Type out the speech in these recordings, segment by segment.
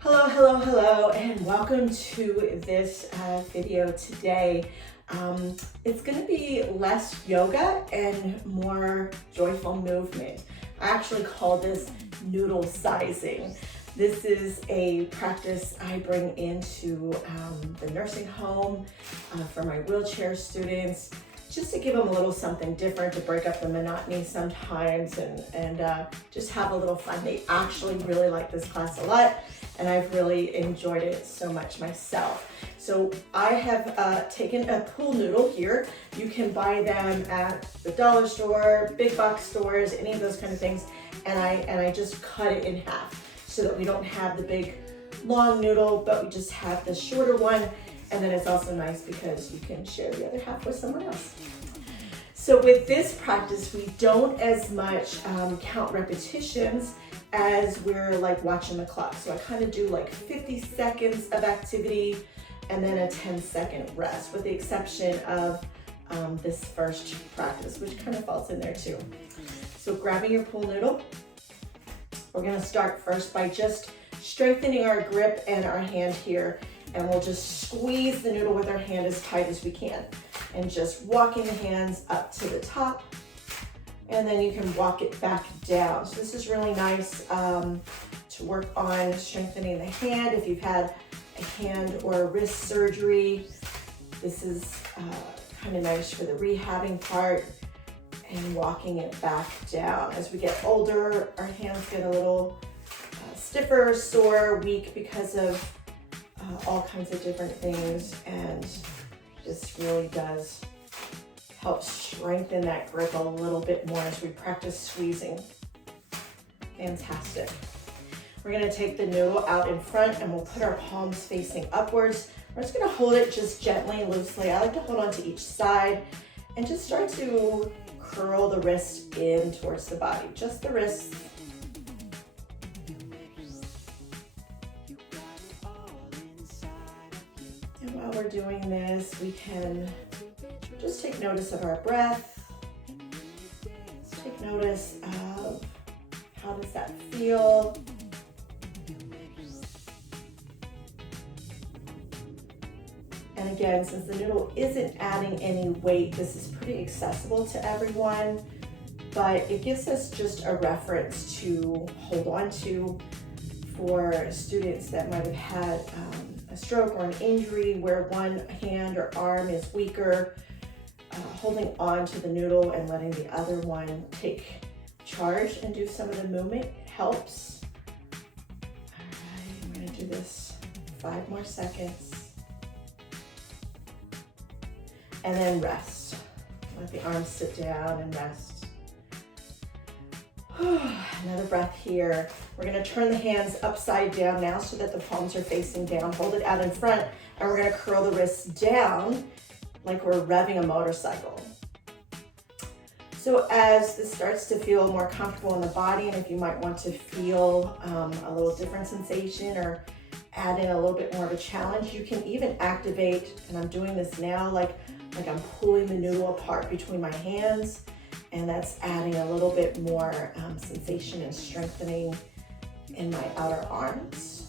Hello, hello, hello, and welcome to this video today. It's going to be less yoga and more joyful movement. I actually call this noodle-sizing. This is a practice I bring into the nursing home for my wheelchair students, just to give them a little something different to break up the monotony sometimes and just have a little fun. They actually really like this class a lot, and I've really enjoyed it so much myself. So I have taken a pool noodle here. You can buy them at the dollar store, big box stores, any of those kind of things, and I just cut it in half so that we don't have the big long noodle, but we just have the shorter one. And then it's also nice because you can share the other half with someone else. So with this practice, we don't as much count repetitions as we're like watching the clock. So I kind of do like 50 seconds of activity and then a 10-second rest, with the exception of this first practice, which kind of falls in there too. So grabbing your pool noodle, we're gonna start first by just strengthening our grip and our hand here. And we'll just squeeze the noodle with our hand as tight as we can. And just walking the hands up to the top. And then you can walk it back down. So this is really nice to work on strengthening the hand. If you've had a hand or a wrist surgery, this is kind of nice for the rehabbing part, and walking it back down. As we get older, our hands get a little stiffer, sore, weak because of all kinds of different things, and this really does help strengthen that grip a little bit more as we practice squeezing. Fantastic. We're going to take the noodle out in front and we'll put our palms facing upwards. We're just going to hold it just gently and loosely. I like to hold on to each side and just start to curl the wrist in towards the body, just the wrists. And while we're doing this, we can just take notice of our breath. Take notice of how does that feel. And again, since the noodle isn't adding any weight, this is pretty accessible to everyone, but it gives us just a reference to hold on to for students that might have had a stroke or an injury where one hand or arm is weaker. Holding on to the noodle and letting the other one take charge and do some of the movement helps. All right, I'm gonna do this 5 more seconds. And then rest. Let the arms sit down and rest. Another breath here. We're gonna turn the hands upside down now so that the palms are facing down. Hold it out in front, and we're gonna curl the wrists down like we're revving a motorcycle. So as this starts to feel more comfortable in the body, and if you might want to feel a little different sensation or add in a little bit more of a challenge, you can even activate, and I'm doing this now, like I'm pulling the noodle apart between my hands, and that's adding a little bit more sensation and strengthening in my outer arms.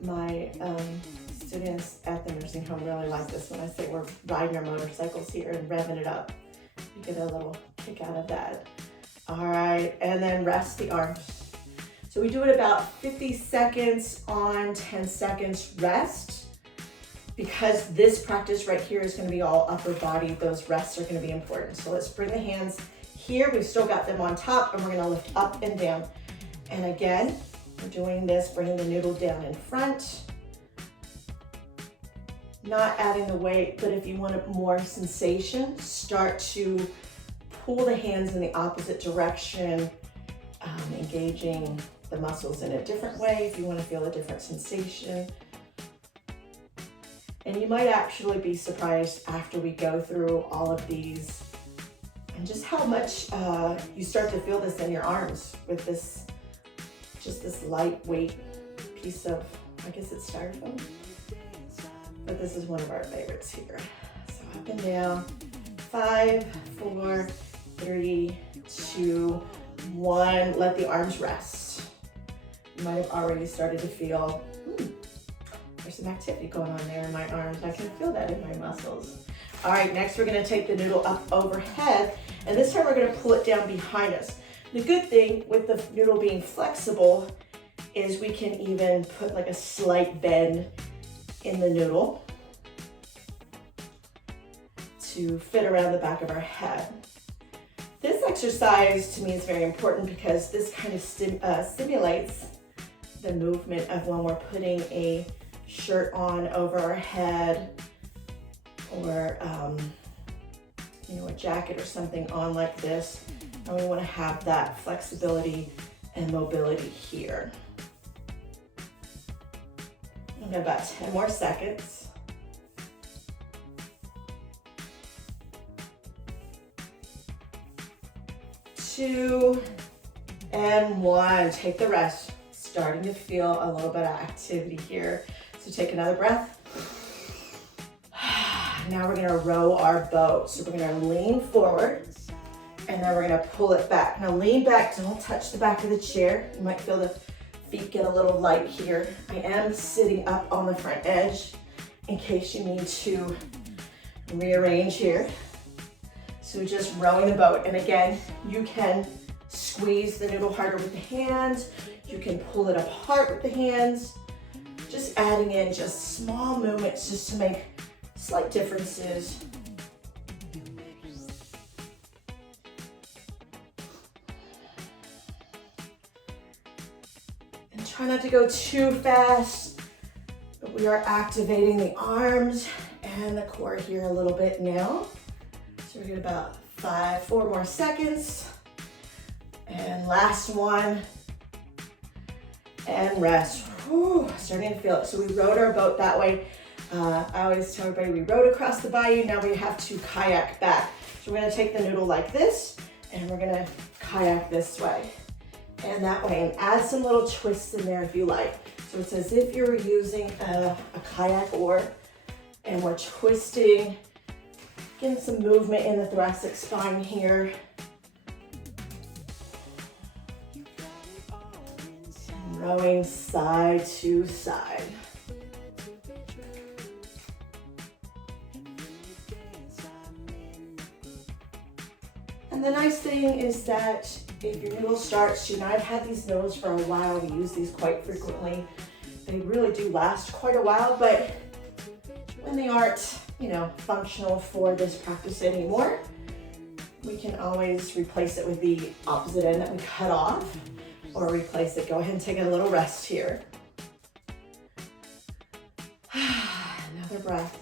My students at the nursing home really like this when I say we're riding our motorcycles here and revving it up. You get a little kick out of that. All right, and then rest the arms. So we do it about 50 seconds on, 10 seconds rest. Because this practice right here is going to be all upper body, those rests are going to be important. So let's bring the hands here. We've still got them on top, and we're going to lift up and down. And again, we're doing this, bringing the noodle down in front. Not adding the weight, but if you want more sensation, start to pull the hands in the opposite direction, engaging the muscles in a different way if you want to feel a different sensation. And you might actually be surprised after we go through all of these and just how much you start to feel this in your arms with this, just this lightweight piece of, I guess it's styrofoam, but this is one of our favorites here. So up and down, 5, 4, 3, 2, 1. Let the arms rest. You might have already started to feel, there's some activity going on there in my arms. I can feel that in my muscles. All right, next we're gonna take the noodle up overhead, and this time we're gonna pull it down behind us. The good thing with the noodle being flexible is we can even put like a slight bend in the noodle to fit around the back of our head. This exercise to me is very important because this kind of stimulates the movement of when we're putting a shirt on over our head or a jacket or something on like this, and we want to have that flexibility and mobility here. We've got about 10 more seconds. 2 and 1. Take the rest. Starting to feel a little bit of activity here. So take another breath. Now we're gonna row our boat. So we're gonna lean forward and then we're gonna pull it back. Now lean back, don't touch the back of the chair. You might feel the feet get a little light here. I am sitting up on the front edge in case you need to rearrange here. So just rowing the boat. And again, you can squeeze the noodle harder with the hands. You can pull it apart with the hands. Just adding in just small movements just to make slight differences. And try not to go too fast, but we are activating the arms and the core here a little bit now. So we're gonna about 4 more seconds. And last one. And rest. Whew, starting to feel it. So we rowed our boat that way. I always tell everybody we rowed across the bayou, now we have to kayak back. So we're gonna take the noodle like this, and we're gonna kayak this way and that way, and add some little twists in there if you like. So it's as if you're using a kayak oar, and we're twisting, getting some movement in the thoracic spine here. And rowing side to side. And the nice thing is that if your noodle starts, I've had these noodles for a while, we use these quite frequently. They really do last quite a while, but when they aren't, functional for this practice anymore, we can always replace it with the opposite end that we cut off, or replace it. Go ahead and take a little rest here. Another breath.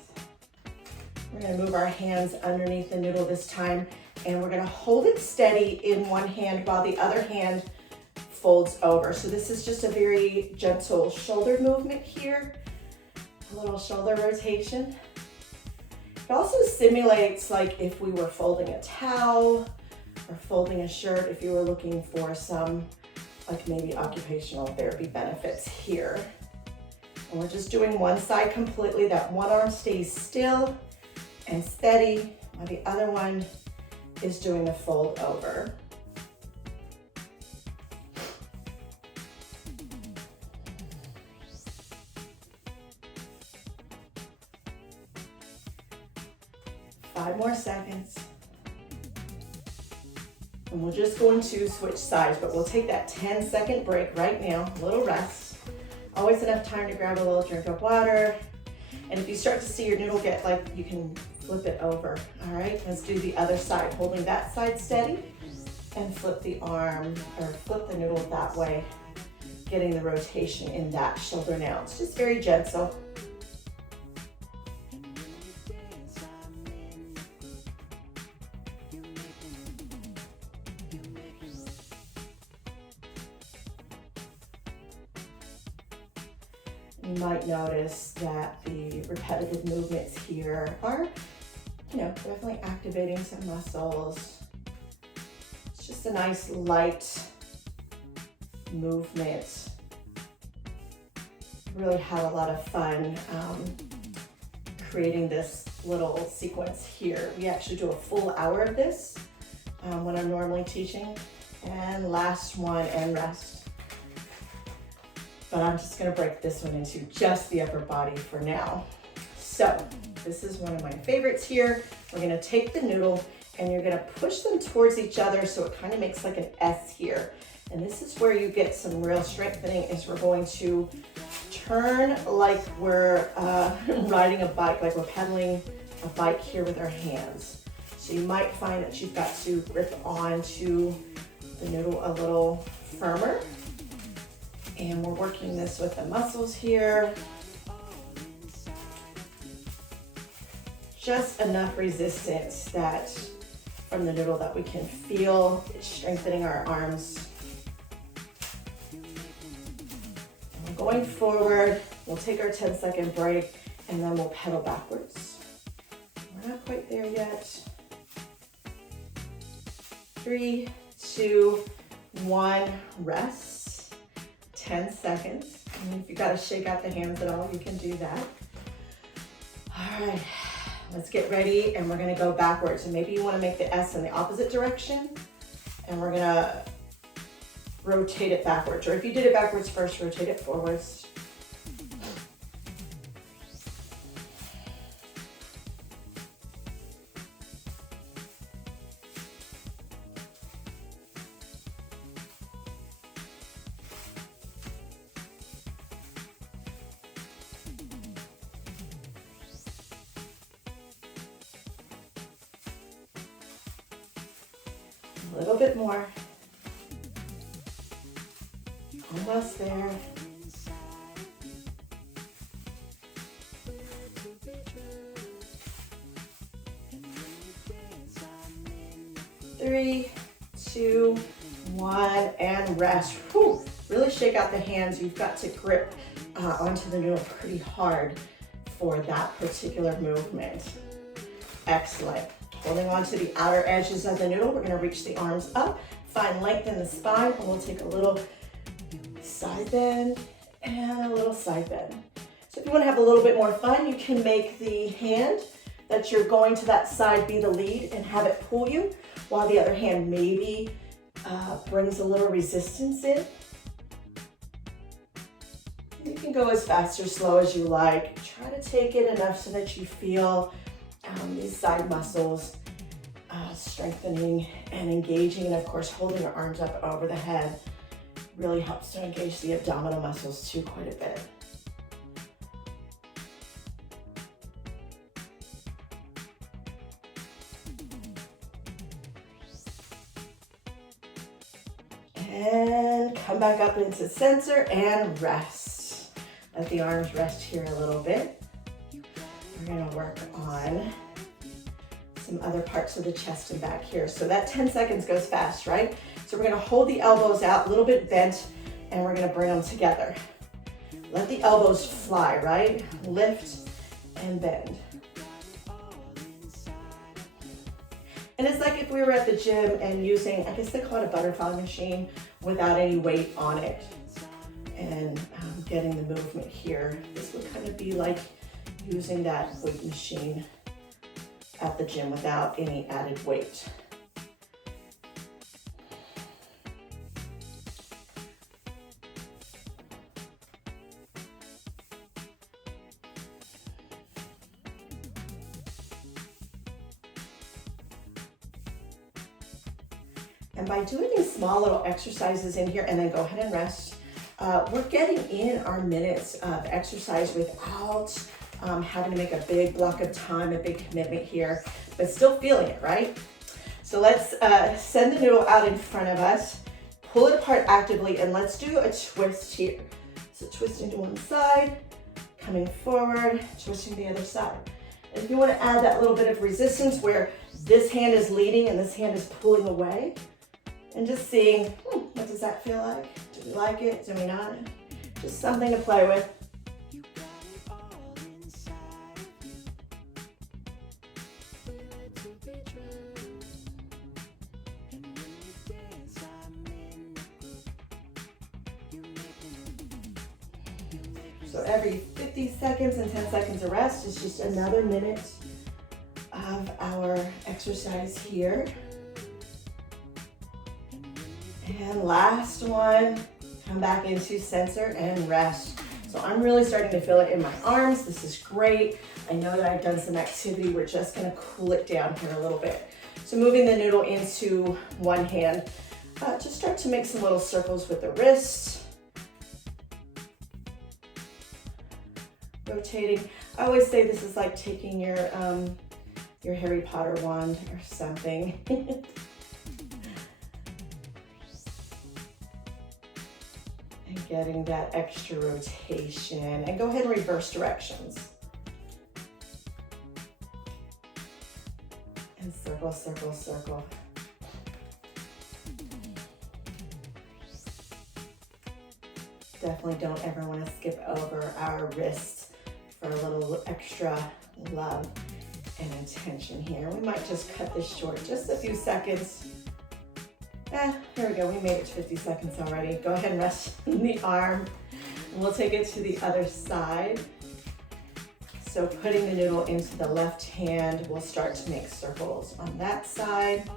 We're gonna move our hands underneath the noodle this time, and we're gonna hold it steady in one hand while the other hand folds over. So this is just a very gentle shoulder movement here, a little shoulder rotation. It also simulates like if we were folding a towel or folding a shirt, if you were looking for some like maybe occupational therapy benefits here. And we're just doing one side completely. That one arm stays still and steady while the other one is doing the fold over. Five more seconds. And we're just going to switch sides, but we'll take that 10-second break right now, a little rest. Always enough time to grab a little drink of water. And if you start to see your noodle get like, you can flip it over. All right, let's do the other side, holding that side steady and flip the arm or flip the noodle that way, getting the rotation in that shoulder now. It's just very gentle. You might notice that the repetitive movements here are, definitely activating some muscles. It's just a nice light movement. Really had a lot of fun creating this little sequence here. We actually do a full hour of this when I'm normally teaching. And last one and rest. But I'm just gonna break this one into just the upper body for now. So this is one of my favorites here. We're gonna take the noodle and you're gonna push them towards each other so it kind of makes like an S here. And this is where you get some real strengthening, is we're going to turn like we're riding a bike, like we're pedaling a bike here with our hands. So you might find that you've got to grip onto the noodle a little firmer. And we're working this with the muscles here. Just enough resistance that from the noodle that we can feel it strengthening our arms. And we're going forward. We'll take our 10-second break and then we'll pedal backwards. We're not quite there yet. 3, 2, 1, rest. 10 seconds. And if you gotta shake out the hands at all, you can do that. All right, let's get ready and we're gonna go backwards. And maybe you wanna make the S in the opposite direction and we're gonna rotate it backwards. Or if you did it backwards first, rotate it forwards. A little bit more. Almost there. Three, two, one, and rest. Whew. Really shake out the hands. You've got to grip onto the noodle pretty hard for that particular movement. Excellent. Holding on to the outer edges of the noodle, we're gonna reach the arms up, find length in the spine, and we'll take a little side bend and a little side bend. So if you wanna have a little bit more fun, you can make the hand that you're going to that side be the lead and have it pull you, while the other hand maybe brings a little resistance in. You can go as fast or slow as you like. Try to take it enough so that you feel these side muscles strengthening and engaging, and of course holding your arms up over the head really helps to engage the abdominal muscles too quite a bit. And come back up into center and rest. Let the arms rest here a little bit. We're gonna work on some other parts of the chest and back here. So that 10 seconds goes fast, right? So we're gonna hold the elbows out, a little bit bent, and we're gonna bring them together. Let the elbows fly, right? Lift and bend. And it's like if we were at the gym and using, I guess they call it a butterfly machine without any weight on it. And getting the movement here. This would kind of be like using that weight machine at the gym without any added weight. And by doing these small little exercises in here and then go ahead and rest, we're getting in our minutes of exercise without having to make a big block of time, a big commitment here, but still feeling it, right? So let's send the noodle out in front of us, pull it apart actively, and let's do a twist here. So twisting to one side, coming forward, twisting the other side. And if you want to add that little bit of resistance where this hand is leading and this hand is pulling away, and just seeing, what does that feel like? Do we like it? Do we not? Just something to play with. So every 50 seconds and 10 seconds of rest is just another minute of our exercise here. And last one, come back into center and rest. So I'm really starting to feel it in my arms. This is great. I know that I've done some activity. We're just gonna cool it down here a little bit. So moving the noodle into one hand, just start to make some little circles with the wrist. Rotating. I always say this is like taking your Harry Potter wand or something. And getting that extra rotation. And go ahead and reverse directions. And circle, circle, circle. Definitely don't ever want to skip over our wrists for a little extra love and attention here. We might just cut this short, just a few seconds. Here we go, we made it to 50 seconds already. Go ahead and rest the arm. And we'll take it to the other side. So putting the noodle into the left hand, we'll start to make circles on that side.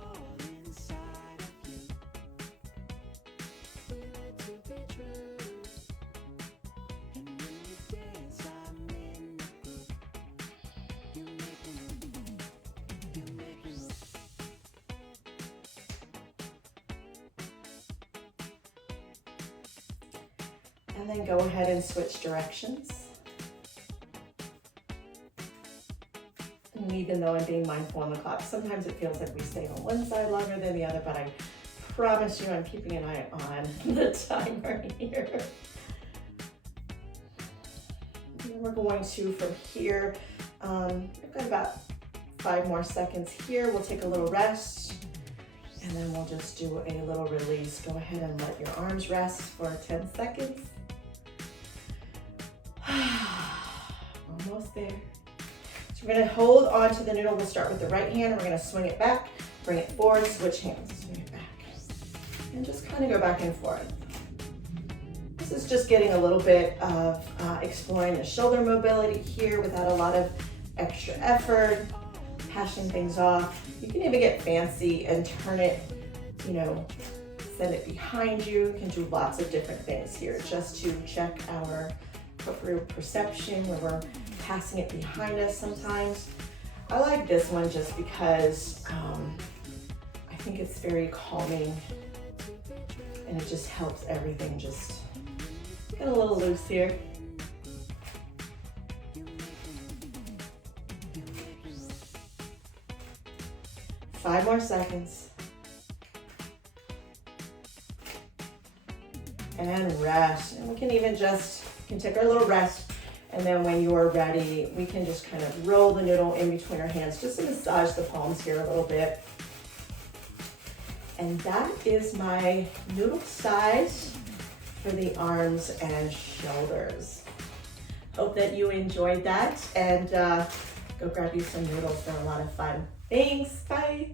And then go ahead and switch directions. And even though I'm being mindful on the clock, sometimes it feels like we stay on one side longer than the other, but I promise you I'm keeping an eye on the timer here. And then we're going to, from here, I've got about 5 more seconds here. We'll take a little rest. And then we'll just do a little release. Go ahead and let your arms rest for 10 seconds. Almost there. So we're gonna hold on to the noodle. We'll start with the right hand and we're gonna swing it back, bring it forward, switch hands, swing it back. And just kind of go back and forth. This is just getting a little bit of exploring the shoulder mobility here without a lot of extra effort, passing things off. You can even get fancy and turn it, send it behind you. You can do lots of different things here just to check our proprioception when we're passing it behind us sometimes. I like this one just because I think it's very calming and it just helps everything just get a little loose here. Five more seconds. And rest. And we can even take our little rest. And then when you're ready, we can just kind of roll the noodle in between our hands just to massage the palms here a little bit. And that is my Noodlecize for the arms and shoulders. Hope that you enjoyed that, and go grab you some noodles. They're a lot of fun. Thanks, bye.